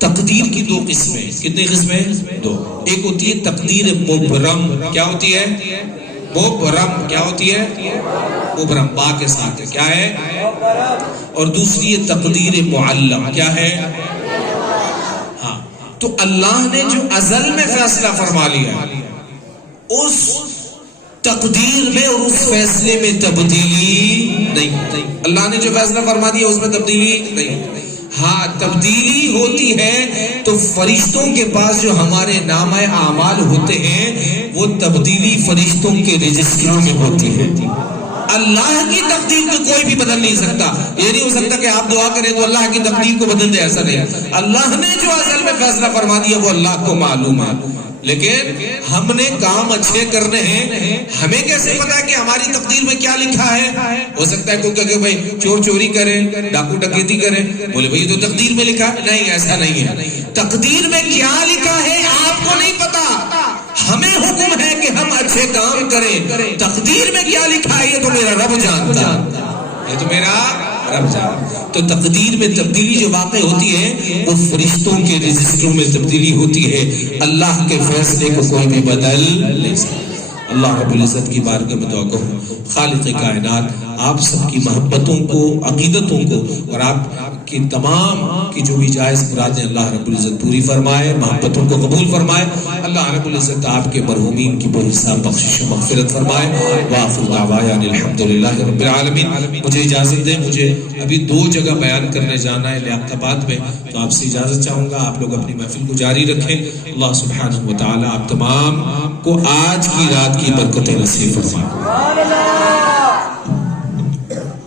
تقدیر کی دو قسمیں. کتنی قسمیں؟ دو. ایک ہوتی ہے تقدیر مبرم. کیا ہوتی ہے؟ مبرم. کیا ہوتی ہے؟ مبرم، با کے ساتھ ہے. کیا ہے؟ اور دوسری ہے تقدیر معلق. کیا ہے؟ ہاں. تو اللہ نے جو ازل میں فیصلہ فرما لیا اس تقدیر میں اور اس فیصلے میں تبدیلی نہیں. اللہ نے جو فیصلہ فرما دیا اس میں تبدیلی نہیں. ہاں تبدیلی ہوتی ہے تو فرشتوں کے پاس جو ہمارے نامہ اعمال ہوتے ہیں وہ تبدیلی فرشتوں کے رجسٹروں میں ہوتی ہے. اللہ کی تقدیر کو کوئی بھی بدل نہیں سکتا. یہ نہیں ہو سکتا کہ آپ دعا کریں تو اللہ کی تقدیر کو بدل دے، ایسا نہیں. اللہ نے جو اصل میں فیصلہ فرما دیا وہ اللہ کو معلوم ہے، لیکن ہم نے کام اچھے کرنے ہیں. ہمیں کیسے پتا ہے کہ ہماری تقدیر میں کیا لکھا ہے؟ ہو سکتا ہے کوئی کہ بھائی چور چوری کرے، ڈاکو ڈکیتی کرے، بولے بھائی تو تقدیر میں لکھا ہے. نہیں، ایسا نہیں ہے. تقدیر میں کیا لکھا ہے آپ کو نہیں پتا. ہمیں حکم ہے کہ ہم اچھے کام کریں. تقدیر میں کیا لکھا ہے یہ تو میرا رب جانتا، یہ تو میرا رب جانتا. تو تقدیر میں تبدیلی جو واقع ہوتی ہے وہ فرشتوں کے رجسٹروں میں تبدیلی ہوتی ہے. اللہ کے فیصلے کو کوئی بھی بدل نہیں سکتا. اللہ رب العزت کی بارگاہ میں دعا کروں خالق کائنات آپ سب کی محبتوں کو، عقیدتوں کو اور آپ کی تمام کی جو بھی جائز مرادیں اللہ رب العزت پوری فرمائے، محبتوں کو قبول فرمائے. اللہ رب العزت آپ کے مرحومین کی بے حساب بخشش و مغفرت فرمائے. وآخر دعوانا الحمدللہ رب العالمین. مجھے اجازت دیں، مجھے ابھی 2 جگہ بیان کرنے جانا ہے لیاقت آباد میں، تو آپ سے اجازت چاہوں گا. آپ لوگ اپنی محفل کو جاری رکھیں. اللہ سبحانہ و تعالی آپ تمام کو آج کی رات کی برکتیں نصیب فرمائے.